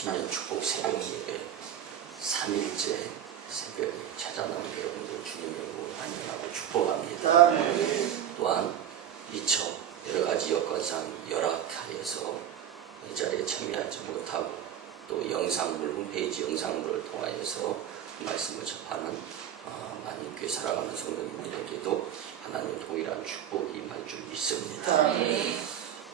신년 축복 새벽 예배 3일째 새벽에 찾아나온 여러분들 주님의 이름으로 환영하고 축복합니다. 또한 이처 여러가지 여건상 열악하여서 이 자리에 참여하지 못하고 또 홈페이지 영상물을 통하여서 말씀을 접하는 만인교회 살아가는 성도님들에게도 하나님 동일한 축복이 임할 줄 믿습니다.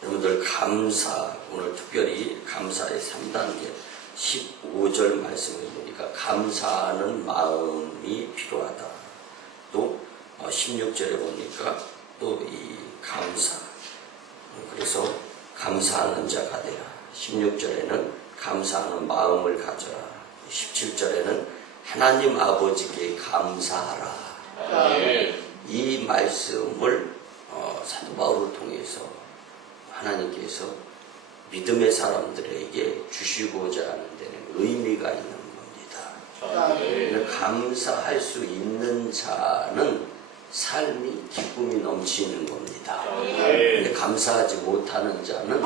여러분들 감사, 오늘 특별히 감사의 3단계 15절 말씀을 보니까 감사하는 마음이 필요하다. 또 16절에 보니까 또 이 감사, 그래서 감사하는 자가 되라. 16절에는 감사하는 마음을 가져라. 17절에는 하나님 아버지께 감사하라. 이 말씀을 사도 바울을 통해서 하나님께서 믿음의 사람들에게 주시고자 하는 데는 의미가 있는 겁니다. 감사할 수 있는 자는 삶이 기쁨이 넘치는 겁니다. 근데 감사하지 못하는 자는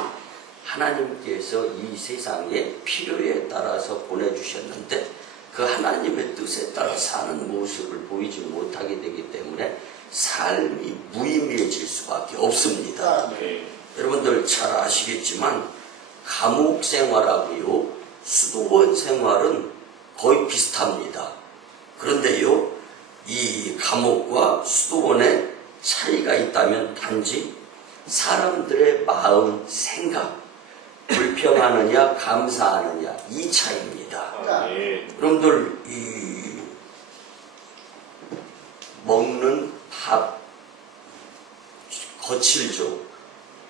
하나님께서 이 세상에 필요에 따라서 보내주셨는데 그 하나님의 뜻에 따라 사는 모습을 보이지 못하게 되기 때문에 삶이 무의미해질 수밖에 없습니다. 여러분들 잘 아시겠지만 감옥 생활하고요 수도원 생활은 거의 비슷합니다. 그런데요 이 감옥과 수도원에 차이가 있다면 단지 사람들의 마음, 생각, 불평하느냐 감사하느냐 이 차이입니다. 여러분들 이 먹는 밥 거칠죠.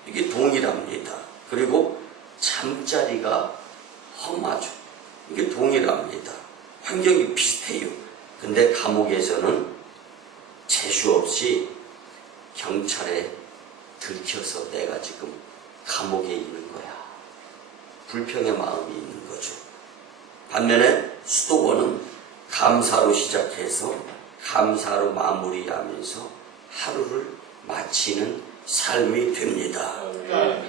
이게 동일합니다. 그리고 잠자리가 험하죠. 이게 동일합니다. 환경이 비슷해요. 근데 감옥에서는 재수 없이 경찰에 들켜서 내가 지금 감옥에 있는 거야. 불평의 마음이 있는 거죠. 반면에 수도원은 감사로 시작해서 감사로 마무리하면서 하루를 마치는 삶이 됩니다.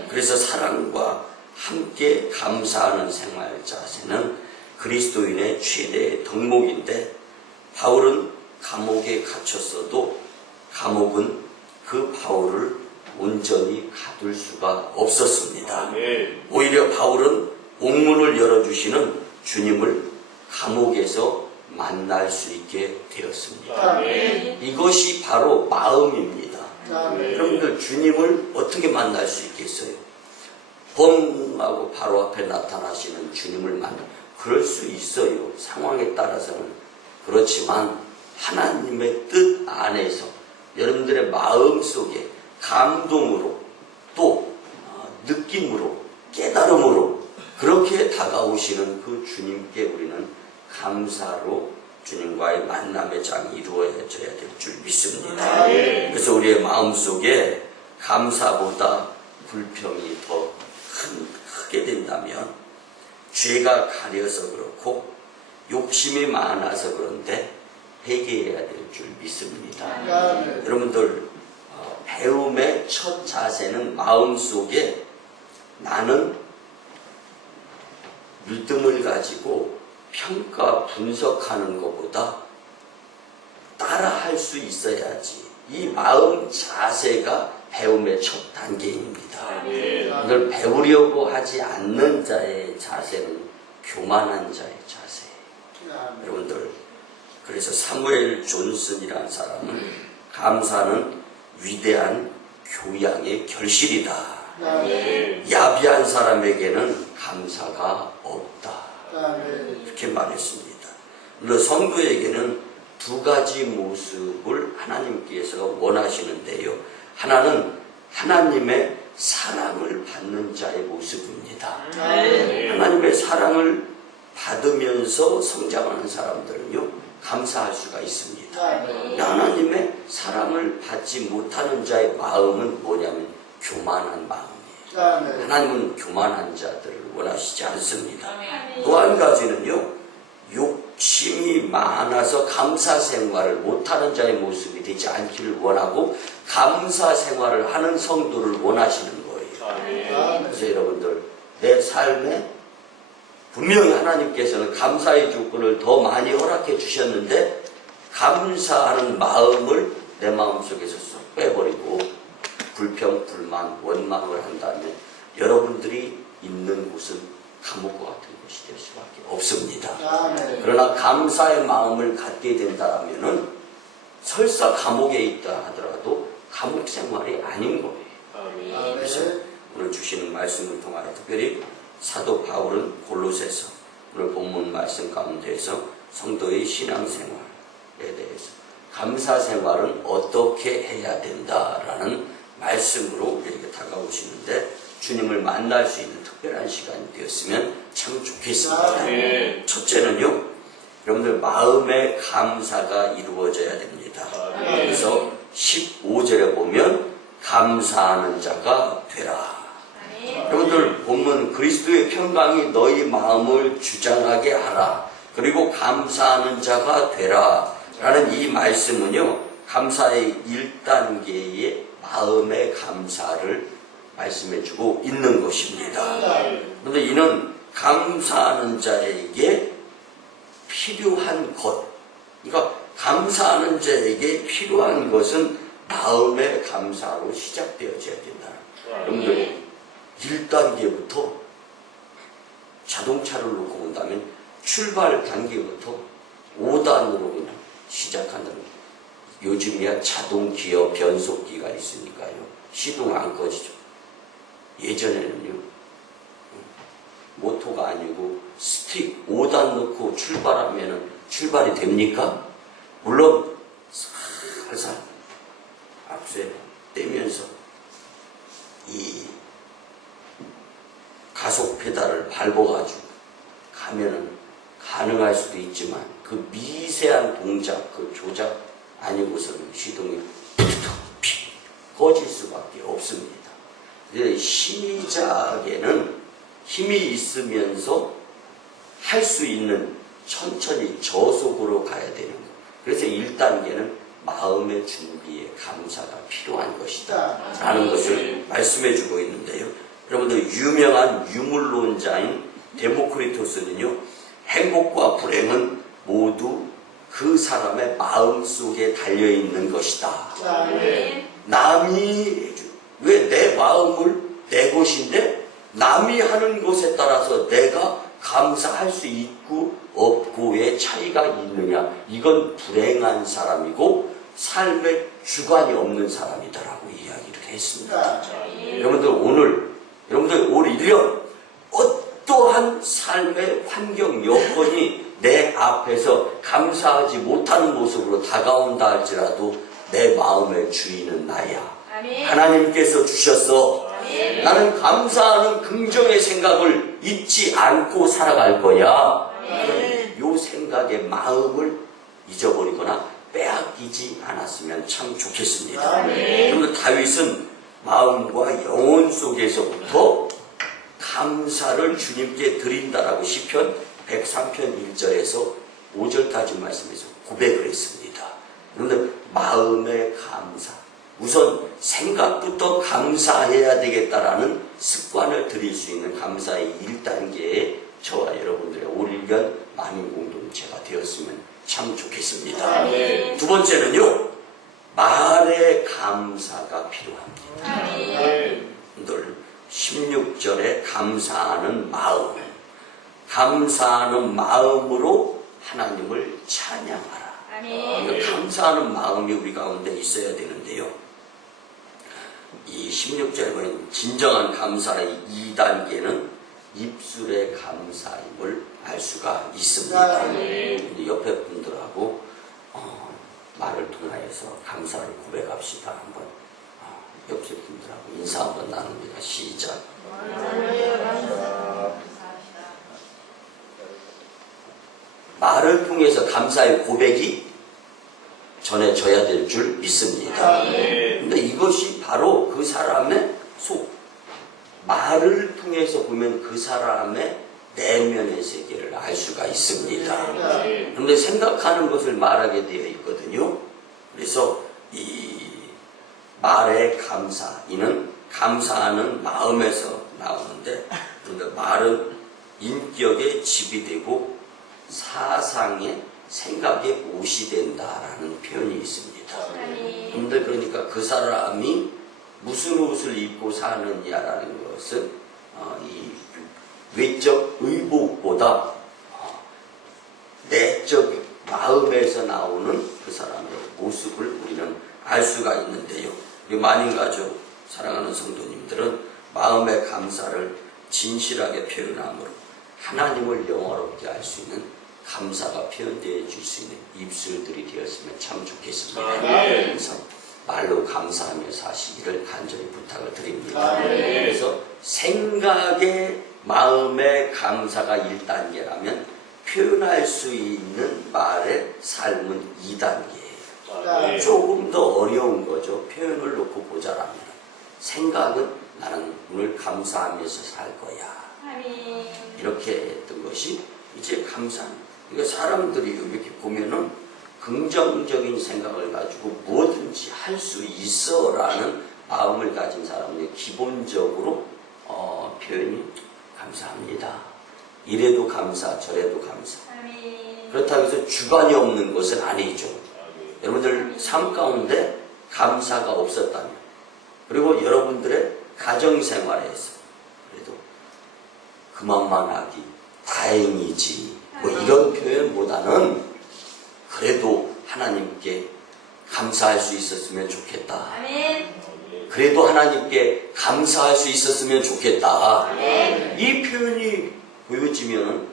그래서 사랑과 함께 감사하는 생활 자세는 그리스도인의 최대의 덕목인데 바울은 감옥에 갇혔어도 감옥은 그 바울을 온전히 가둘 수가 없었습니다. 오히려 바울은 옥문을 열어주시는 주님을 감옥에서 만날 수 있게 되었습니다. 이것이 바로 마음입니다. 여러분들 주님을 어떻게 만날 수 있겠어요? 범하고 바로 앞에 나타나시는 주님을 그럴 수 있어요. 상황에 따라서는. 그렇지만 하나님의 뜻 안에서 여러분들의 마음 속에 감동으로 또 느낌으로 깨달음으로 그렇게 다가오시는 그 주님께 우리는 감사로 주님과의 만남의 장이 이루어져야 될 줄 믿습니다. 그래서 우리의 마음속에 감사보다 불평이 더 크게 된다면 죄가 가려서 그렇고 욕심이 많아서 그런데 회개해야 될 줄 믿습니다. 여러분들 배움의 첫 자세는 마음속에 나는 믿음을 가지고 평가 분석하는 것보다 따라할 수 있어야지. 이 마음 자세가 배움의 첫 단계입니다. 이걸 배우려고 하지 않는 자의 자세는 교만한 자의 자세. 여러분들 그래서 사무엘 존슨이라는 사람은 감사는 위대한 교양의 결실이다. 야비한 사람에게는 감사가 없다. 이렇게 말했습니다. 그런데 성도에게는 두 가지 모습을 하나님께서 원하시는데요. 하나는 하나님의 사랑을 받는 자의 모습입니다. 하나님의 사랑을 받으면서 성장하는 사람들은요 감사할 수가 있습니다. 하나님의 사랑을 받지 못하는 자의 마음은 뭐냐면 교만한 마음이에요. 하나님은 교만한 자들을 원하시지 않습니다. 또 한 가지는요 욕심이 많아서 감사 생활을 못하는 자의 모습이 되지 않기를 원하고 감사 생활을 하는 성도를 원하시는 거예요. 그래서 여러분들 내 삶에 분명히 하나님께서는 감사의 조건을 더 많이 허락해 주셨는데 감사하는 마음을 내 마음속에서 쏙 빼버리고 불평, 불만, 원망을 한다면 여러분들이 있는 곳은 감옥과 같은 곳이 될 수밖에 없습니다. 그러나 감사의 마음을 갖게 된다면은 설사 감옥에 있다 하더라도 감옥 생활이 아닌 거예요. 그래서 오늘 주시는 말씀을 통하여 특별히 사도 바울은 골로새서 오늘 본문 말씀 가운데에서 성도의 신앙생활에 대해서 감사 생활은 어떻게 해야 된다라는 말씀으로 이렇게 다가오시는데 주님을 만날 수 있는 특별한 시간이 되었으면 참 좋겠습니다. 첫째는요, 여러분들 마음의 감사가 이루어져야 됩니다. 그래서 15절에 보면 감사하는 자가 되라. 여러분들 본문 그리스도의 평강이 너희 마음을 주장하게 하라. 그리고 감사하는 자가 되라. 라는 이 말씀은요, 감사의 1단계의 마음의 감사를 말씀해주고 있는 것입니다. 그런데 이는 감사하는 자에게 필요한 것, 그러니까 감사하는 자에게 필요한 것은 마음의 감사로 시작되어져야 된다. 여러분들 1단계부터 자동차를 놓고 본다면 출발 단계부터 5단으로 그냥 시작한다는 거예요. 요즘이야 자동 기어 변속기가 있으니까요. 시동 안 꺼지죠. 예전에는요, 모토가 아니고 스틱 5단 넣고 출발하면 출발이 됩니까? 물론 살살 앞에 떼면서 이 가속 페달을 밟아가지고 가면은 가능할 수도 있지만 그 미세한 동작, 그 조작 아니고서는 시동이 픽 꺼질 수밖에 없습니다. 시작에는 힘이 있으면서 할 수 있는 천천히 저속으로 가야 되는 것. 그래서 1단계는 마음의 준비에 감사가 필요한 것이다 라는 것을 말씀해 주고 있는데요. 여러분들 유명한 유물론자인 데모크리토스는요, 행복과 불행은 모두 그 사람의 마음속에 달려있는 것이다. 남이 왜 내 마음을 내 것인데 남이 하는 것에 따라서 내가 감사할 수 있고 없고의 차이가 있느냐. 이건 불행한 사람이고 삶의 주관이 없는 사람이다라고 이야기를 했습니다. 여러분들 올 1년 어떠한 삶의 환경 여건이 내 앞에서 감사하지 못하는 모습으로 다가온다 할지라도 내 마음의 주인은 나야. 하나님께서 주셨어. 나는 감사하는 긍정의 생각을 잊지 않고 살아갈 거야. 이 생각의 마음을 잊어버리거나 빼앗기지 않았으면 참 좋겠습니다. 그리고 다윗은 마음과 영혼 속에서부터 감사를 주님께 드린다라고 시편 103편 1절에서 5절까지 말씀해서 고백을 했습니다. 그런데 마음의 감사, 우선 생각부터 감사해야 되겠다라는 습관을 들일 수 있는 감사의 1단계에 저와 여러분들의 올 1년 만인 공동체가 되었으면 참 좋겠습니다. 두 번째는요, 말의 감사가 필요합니다. 늘 16절에 감사하는 마음, 감사하는 마음으로 하나님을 찬양하라. 그러니까 감사하는 마음이 우리 가운데 있어야 되는데요. 이 16절에 보면 진정한 감사의 2단계는 입술의 감사임을 알 수가 있습니다. 근데 옆에 분들하고 말을 통하여서 감사를 고백합시다. 한번 옆에 분들하고 인사 한번 나눕니다. 시작. 말을 통해서 감사의 고백이 전해져야 될 줄 믿습니다. 근데 이것이 바로 그 사람의 속, 말을 통해서 보면 그 사람의 내면의 세계를 알 수가 있습니다. 그런데 생각하는 것을 말하게 되어 있거든요. 그래서 이 말의 감사, 이는 감사하는 마음에서 나오는데, 그런데 말은 인격의 집이 되고 사상의 생각의 옷이 된다라는 표현이 있습니다. 근데 그러니까 그 사람이 무슨 옷을 입고 사느냐라는 것은 이 외적 의복보다 내적 마음에서 나오는 그 사람의 모습을 우리는 알 수가 있는데요. 우리 만인가족 사랑하는 성도님들은 마음의 감사를 진실하게 표현함으로 하나님을 영화롭게 할 수 있는 감사가 표현되어 줄 수 있는 입술들이 되었으면 참 좋겠습니다. 그래서 말로 감사하며 사시기를 간절히 부탁을 드립니다. 그래서 생각의 마음의 감사가 1단계라면 표현할 수 있는 말의 삶은 2단계예요. 조금 더 어려운 거죠. 표현을 놓고 보자라면 생각은 나는 오늘 감사하면서 살 거야. 이렇게 했던 것이 이제 감사합니다. 그러니까 사람들이 이렇게 보면은 긍정적인 생각을 가지고 뭐든지 할 수 있어 라는 마음을 가진 사람은 기본적으로 표현이 감사합니다. 이래도 감사, 저래도 감사. 그렇다고 해서 주관이 없는 것은 아니죠. 여러분들 삶 가운데 감사가 없었다면, 그리고 여러분들의 가정생활에서 그래도 그만만 하기 다행이지 뭐 이런 표현보다는 그래도 하나님께 감사할 수 있었으면 좋겠다. 그래도 하나님께 감사할 수 있었으면 좋겠다. 이 표현이 보여지면은,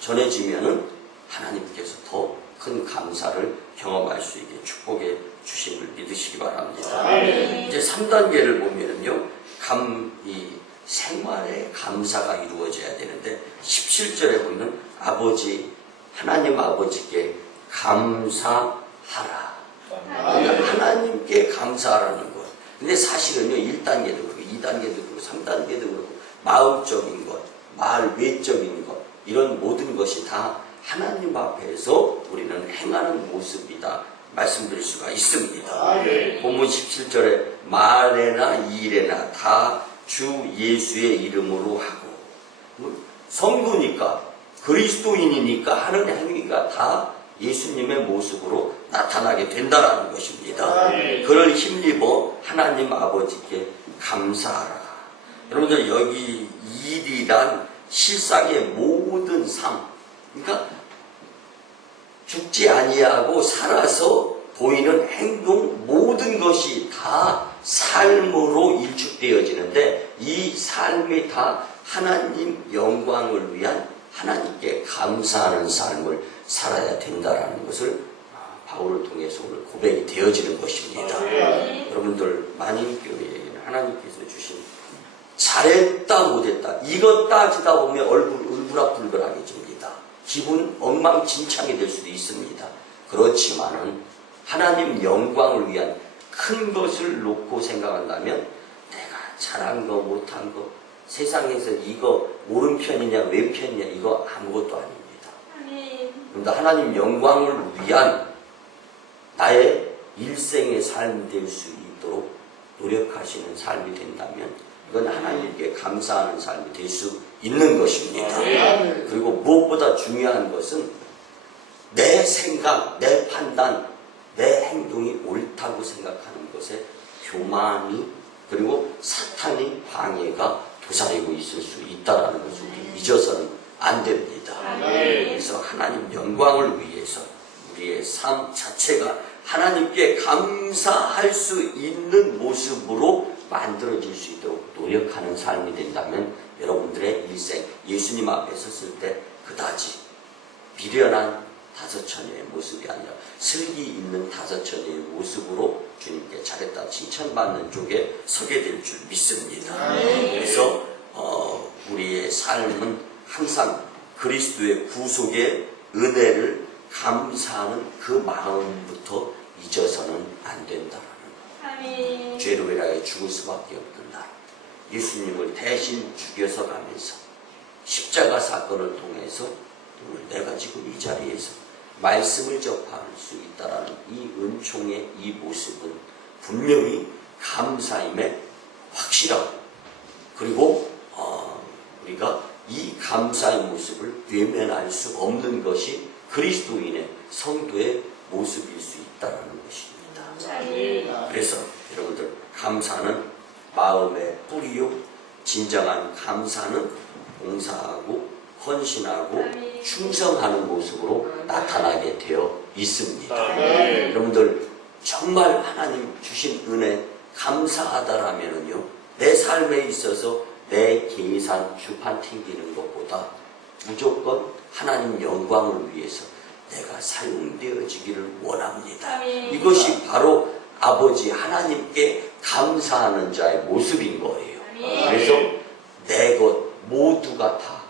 전해지면은 하나님께서 더 큰 감사를 경험할 수 있게 축복해 주심을 믿으시기 바랍니다. 이제 3단계를 보면은요, 이 생활의 감사가 이루어져야 되는데 17절에 보면 하나님 아버지께 감사하라. 그러니까 하나님께 감사하라는 것. 근데 사실은요, 1단계도 그렇고 2단계도 그렇고 3단계도 그렇고 마음적인 것, 말 외적인 것, 이런 모든 것이 다 하나님 앞에서 우리는 행하는 모습이다 말씀드릴 수가 있습니다. 본문 17절에 말에나 일에나 다 주 예수의 이름으로 하고, 성도니까 그리스도인이니까 하는 행위가 다 예수님의 모습으로 나타나게 된다는 것입니다. 그를 힘입어 하나님 아버지께 감사하라. 여러분들 여기 일이란 실상의 모든 삶, 그러니까 죽지 아니하고 살아서 보이는 행동, 모든 것이 다 삶으로 일축되어지는데 이 삶이 다 하나님 영광을 위한 하나님께 감사하는 삶을 살아야 된다는 것을 바울을 통해서 오늘 고백이 되어지는 것입니다. 여러분들 만인교회에는 하나님께서 주신 잘했다 못했다 이것 따지다 보면 울그락불그락해집니다. 기분 엉망진창이 될 수도 있습니다. 그렇지만은 하나님 영광을 위한 큰 것을 놓고 생각한다면 내가 잘한 거 못한 거 세상에서 이거 옳은 편이냐 왼편이냐 이거 아무것도 아닙니다. 그런데 하나님 영광을 위한 나의 일생의 삶이 될 수 있도록 노력하시는 삶이 된다면 이건 하나님께 감사하는 삶이 될 수 있는 것입니다. 그리고 무엇보다 중요한 것은 내 생각, 내 판단, 내 행동이 옳다고 생각하는 것에 교만이 그리고 사탄의 방해가 도사리고 있을 수 있다는 것을 우리 잊어서는 안 됩니다. 그래서 하나님 영광을 위해서 우리의 삶 자체가 하나님께 감사할 수 있는 모습으로 만들어질 수 있도록 노력하는 삶이 된다면 여러분들의 일생 예수님 앞에 섰을 때 그다지 미련한 다섯 처녀의 모습이 아니라 슬기 있는 다섯 처녀의 모습으로 주님께 잘했다 칭찬받는 쪽에 서게 될 줄 믿습니다. 그래서 우리의 삶은 항상 그리스도의 구속의 은혜를 감사하는 그 마음부터 잊어서는 안 된다는 죄로 인하여 죽을 수밖에 없는 날 예수님을 대신 죽여서 가면서 십자가 사건을 통해서 오늘 내가 지금 이 자리에서 말씀을 접할 수 있다라는 이 은총의 이 모습은 분명히 감사임에 확실하고 그리고 우리가 이 감사를 감사의 모습을 외면할 수 없는 것이 그리스도인의 성도의 모습일 수 있다는 것입니다. 그래서 여러분들 감사는 마음의 뿌리요, 진정한 감사는 봉사하고 헌신하고 충성하는 모습으로 나타나게 되어 있습니다. 여러분들 정말 하나님 주신 은혜 감사하다라면은요, 내 삶에 있어서 내 계산 주판 튕기는 것보다 무조건 하나님 영광을 위해서 내가 사용되어지기를 원합니다. 이것이 바로 아버지 하나님께 감사하는 자의 모습인 거예요. 그래서 내 것 모두가 다,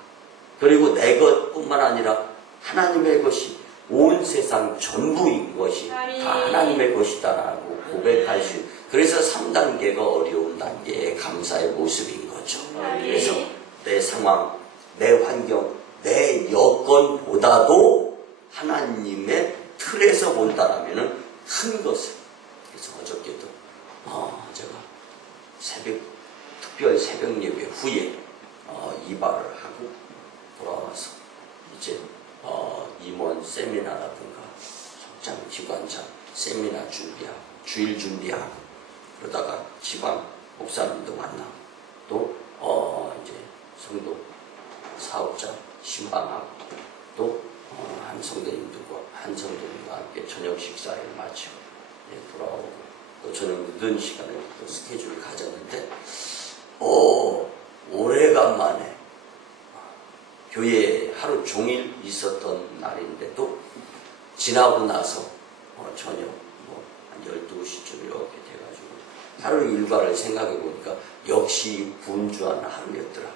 그리고 내 것뿐만 아니라 하나님의 것이 온 세상 전부인 것이 다 하나님의 것이다라고 고백할 수 있는, 그래서 3단계가 어려운 단계의 감사의 모습인 거죠. 그래서 내 상황, 내 환경, 내 여건보다도 하나님의 틀에서 본다라면 큰 것을. 그래서 어저께도 제가 특별 새벽 예배 후에 이발을 하고 돌아와서 이제 임원 세미나라든가 속장 기관장 세미나 준비하고 주일 준비하고 그러다가 지방 목사님도 만나고 또 이제 성도 사업자 신방하고 또 한 성도님과 함께 저녁 식사를 마치고 돌아오고 또 저는 늦은 시간에 또 스케줄을 가졌는데 오래간만에 교회에 하루 종일 있었던 날인데도 지나고 나서 저녁 한 12시쯤 이렇게 돼가지고 하루 일과를 생각해 보니까 역시 분주한 하루였더라.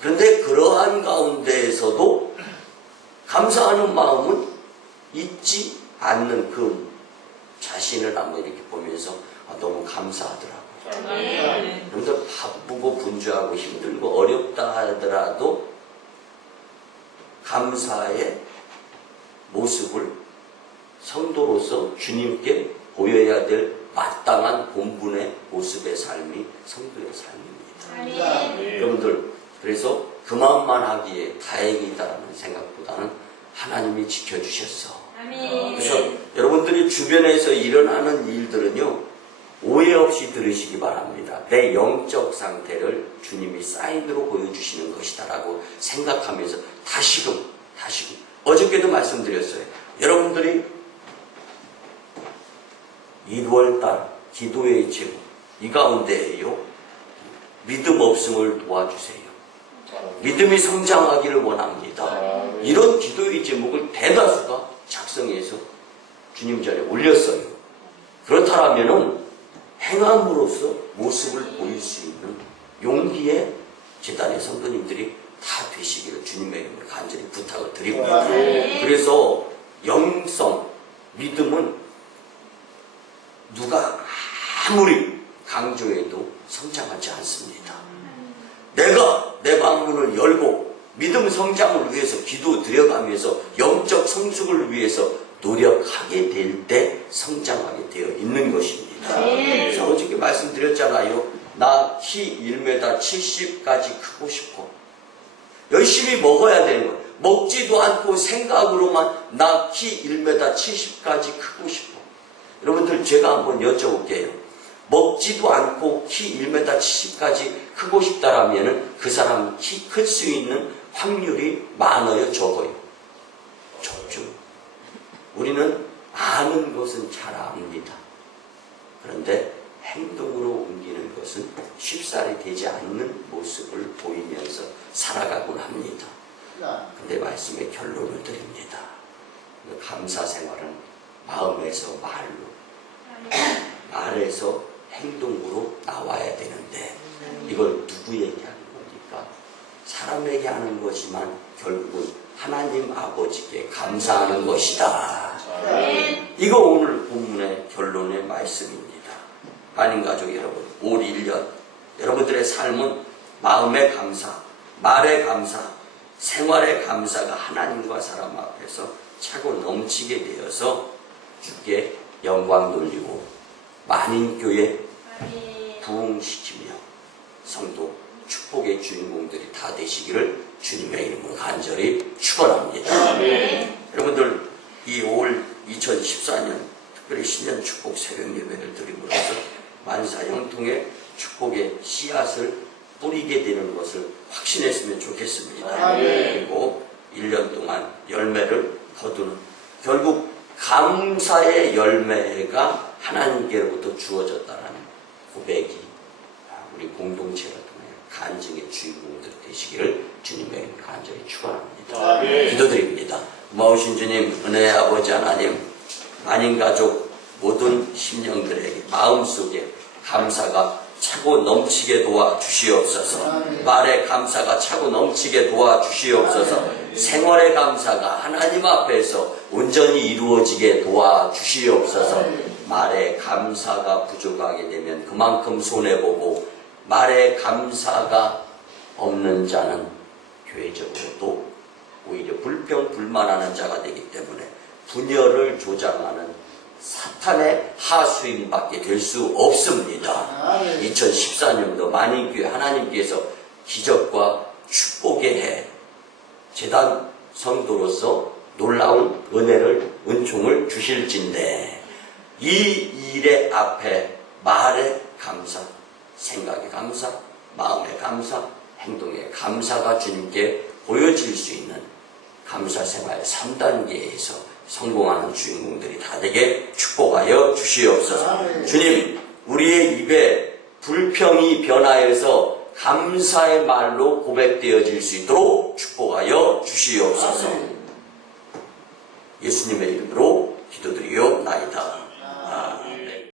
그런데 그러한 가운데에서도 감사하는 마음은 잊지 않는 그 자신을 한번 이렇게 보면서 너무 감사하더라고요. 그런데 바쁘고 분주하고 힘들고 어렵다 하더라도 감사의 모습을 성도로서 주님께 보여야 될 마땅한 본분의 모습의 삶이 성도의 삶입니다. 여러분들, 그래서 그 마음만 하기에 다행이다라는 생각보다는 하나님이 지켜주셨어. 그래서 여러분들이 주변에서 일어나는 일들은요, 오해 없이 들으시기 바랍니다. 내 영적 상태를 주님이 사인으로 보여주시는 것이다라고 생각하면서 다시금 어저께도 말씀드렸어요. 여러분들이 1월달 기도의 제목 이 가운데에요, 믿음 없음을 도와주세요. 믿음이 성장하기를 원합니다. 이런 기도의 제목을 대다수가 작성해서 주님 전에 올렸어요. 그렇다면은 행함으로써 모습을 보일 수 있는 용기의 제단의 성도님들이 다 되시기를 주님의 이름으로 간절히 부탁을 드립니다. 그래서 영성, 믿음은 누가 아무리 강조해도 성장하지 않습니다. 내가 내 방문을 열고 믿음 성장을 위해서 기도 드려가면서 영적 성숙을 위해서 노력하게 될 때 성장하게 되어 있는 것입니다. 그래서 어저께 말씀드렸잖아요. 나 키 1m 70까지 크고 싶어. 열심히 먹어야 되는 거예요. 먹지도 않고 생각으로만 나 키 1m 70까지 크고 싶어. 여러분들, 제가 한번 여쭤볼게요. 먹지도 않고 키 1m 70까지 크고 싶다라면 그 사람 키 클 수 있는 확률이 많아요, 적어요? 적죠. 우리는 아는 것은 잘 압니다. 그런데 행동으로 옮기는 것은 쉽사리 되지 않는 모습을 보이면서 살아가곤 합니다. 근데 말씀의 결론을 드립니다. 감사 생활은 마음에서 말에서 행동으로 나와야 되는데 이걸 누구에게 하는 겁니까? 사람에게 하는 것이지만 결국은 하나님 아버지께 감사하는 것이다. 이거 오늘 본문의 결론의 말씀입니다. 만인 가족 여러분, 올 1년 여러분들의 삶은 마음의 감사, 말의 감사, 생활의 감사가 하나님과 사람 앞에서 차고 넘치게 되어서 주께 영광 돌리고 만인교회 부흥시키며 성도 축복의 주인공들이 다 되시기를 주님의 이름으로 간절히 축원합니다. 여러분들 이 5월 2014년 특별히 신년 축복 새벽 예배를 드림으로써 만사 형통의 축복의 씨앗을 뿌리게 되는 것을 확신했으면 좋겠습니다. 그리고 1년 동안 열매를 거두는, 결국 감사의 열매가 하나님께로부터 주어졌다는 고백이 우리 공동체를 통해 간증의 주인공들 되시기를 주님의 이름으로 간절히 축원합니다. 기도드립니다. 고마우신 주님, 은혜의 아버지 하나님, 만인 가족 모든 심령들에게 마음속에 감사가 차고 넘치게 도와주시옵소서. 말에 감사가 차고 넘치게 도와주시옵소서. 생활의 감사가 하나님 앞에서 온전히 이루어지게 도와주시옵소서. 말에 감사가 부족하게 되면 그만큼 손해보고, 말에 감사가 없는 자는 교회적으로도 오히려 불평불만하는 자가 되기 때문에 분열을 조장하는 사탄의 하수인밖에 될 수 없습니다. 2014년도 만인교회 하나님께서 기적과 축복의 해, 제단 성도로서 놀라운 은혜를, 은총을 주실진데, 이 일의 앞에 말에 감사, 생각의 감사, 마음의 감사, 행동의 감사가 주님께 보여질 수 있는 감사생활 3단계에서 성공하는 주인공들이 다 되게 축복하여 주시옵소서. 주님, 우리의 입에 불평이 변하여서 감사의 말로 고백되어질 수 있도록 축복하여 주시옵소서. 예수님의 이름으로 기도드리옵나이다.